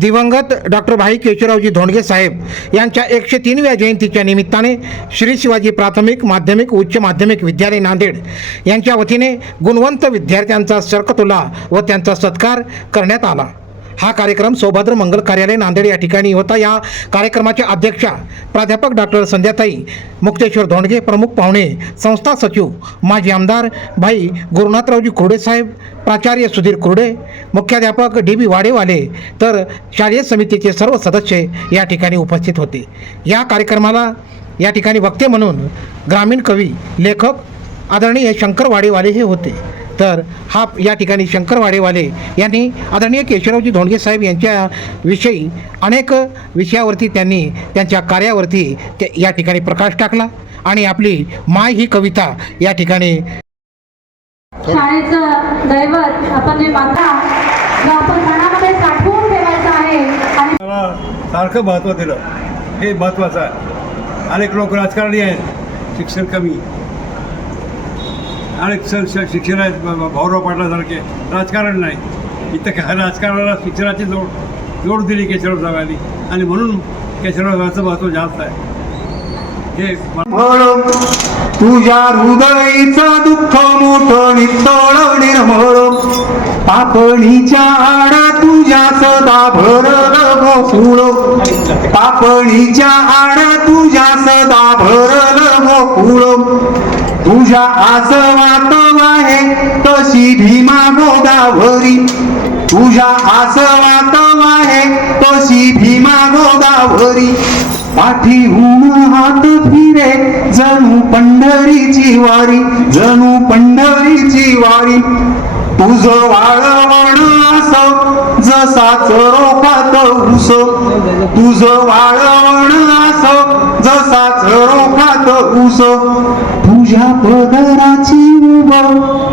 दिवंगत डॉक्टर भाई केशवरावजी धोंडगे साहेब यांच्या एकशे तीनव्या जयंतीच्या निमित्ताने श्री शिवाजी प्राथमिक माध्यमिक उच्च माध्यमिक विद्यालय नांदेड यांच्या वतीने गुणवंत विद्यार्थ्यांचा सर्कतुला व त्यांचा सत्कार करण्यात आला. हा कार्यक्रम सौभद्र मंगल कार्यालय नांदेड या ठिकाणी होता. या कार्यक्रमाच्या अध्यक्षा प्राध्यापक डॉक्टर संध्याताई मुक्तेश्वर धोंडगे प्रमुख पाहुणे संस्था सचिव माजी आमदार भाई गुरुनाथरावजी कुर्डे साहेब प्राचार्य सुधीर कुर्डे मुख्याध्यापक डी बी वाडेवाले तर शालेय समितीचे सर्व सदस्य या ठिकाणी उपस्थित होते. या कार्यक्रमाला या ठिकाणी वक्ते म्हणून ग्रामीण कवी लेखक आदरणीय शंकर वाडेवाले हे होते. तर हा या ठिकाणी शंकर वाडेवाले यांनी आदरणीय केशवरावजी धोंडगे साहेब यांच्या विषयी अनेक विषयावरती त्यांनी त्यांच्या कार्यावरती ते या ठिकाणी प्रकाश टाकला आणि आपली माय ही कविता या ठिकाणी शाळेचं दैवत आपण जे माता जो आपण मनामध्ये साठवून ठेवायचं आहे आणि मला सारखं महत्त्व दिलं. हे महत्त्वाचं आहे. अनेक लोक राजकारणी आहेत. शिक्षण कमी. अनेक श- शिक्षण आहेत भाऊराव पाटलासारखे. राजकारण नाही. इथं काय राजकारणाला शिक्षणाची जोड जोड दिली केशवराव साहेबांनी. आणि म्हणून केशवराव महत्त्व जास्त आहे. हे तुझ्या हृदयचं दुःख मोठं नितळ निर्मळ पापणीच्या आडा तुझ्या सदा भरल गोकुळ. पापणीच्या आडा तुझ्या सदा भरल गोकुळ. तुझ्या आसवात आहे तशी भीमा गोदावरी. तुझ्या आसवात आहे तशी भीमा गोदावरी. पाठीहून हात फिरे जणू पंढरीची वारी जणू पंढरीची वारी. तुझ वाळवण असं जसा चरोखात ऊस. तुझ वाळवण असं जसाच रोखात ऊस तुझ्या पदराची उब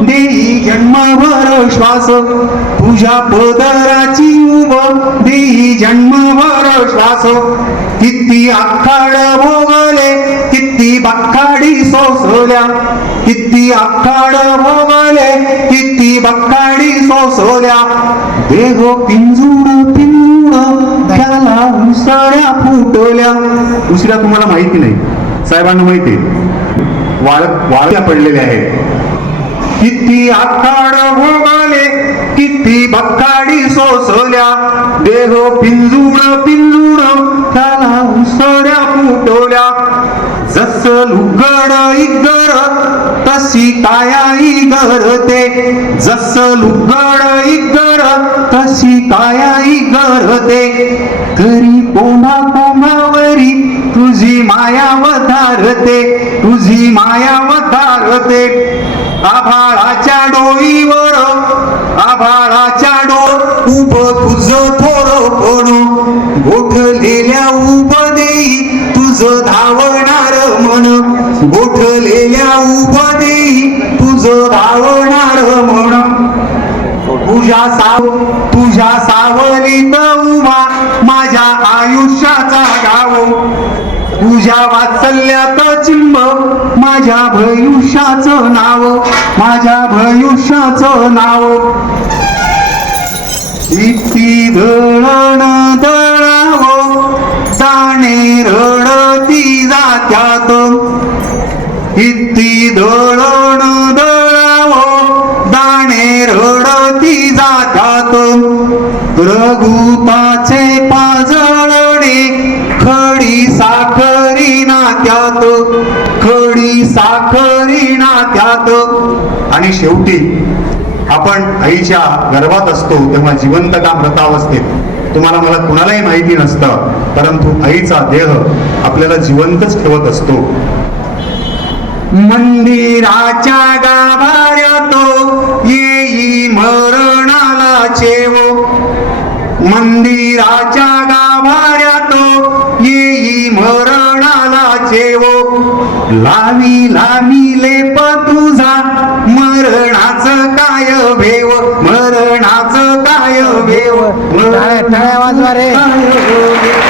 देई जन्मभर श्वास तुझ्या पदराची उब देई जन्मभर श्वास किती आखाड भोगले किती बक्काडी सोसल्या किती आखाड भोगले किती बक्काडी सोसल्या देह पिंजूड पिंजूड उसाळ्या फुटवल्या. फुटल्या तुम्हाला माहिती नाही. साहेबांना माहिती आहे. वाळ वाळ्या पडलेल्या आहेत. किती आखाड भोगले किती बक्काडी सोसल्या. देह पिंजूड पिंजूड त्याला उसड्या फुटवल्या. जस लुगड इगर तशी कायाई इगरते जस लुगड इगर तशी कायाई इगरते तरी कोणा कोणावरी तुझी माया वधारते. तुझी माया वधारते. आभाळाच्या डोईवर आभाळाच्या डो उभ तुझं थोर पडू गोठलेल्या उभ देई तुझं धावणार मन. गोठलेल्या तुझ्या साव तुझ्या सावलीत उभा माझ्या आयुष्याचा गाव. तुझ्या वात्सल्यात चिंब माझ्या भयुष्याचं नाव माझ्या भयुष्याचं नाव. इतकी दळण रघुपाचे पाजळणे खडी साखरी नात्यात खडी साखरी नात्यात. आणि शेवटी आपण आईच्या गर्भात असतो तेव्हा जिवंत का मृतावस्थेत तुम्हाला मला कुणालाही माहिती नसतं परंतु आईचा देह आपल्याला जिवंतच ठेवत असतो. मंदिराच्या गाभाऱ्यात येई मरणाला चेव. मंदिराच्या गाभाऱ्यात येई मरणाला चेव लावी लावी लेप तुझा मरणाचं काय भेव मरणाचं काय भेव. मरणाचं काय भेव.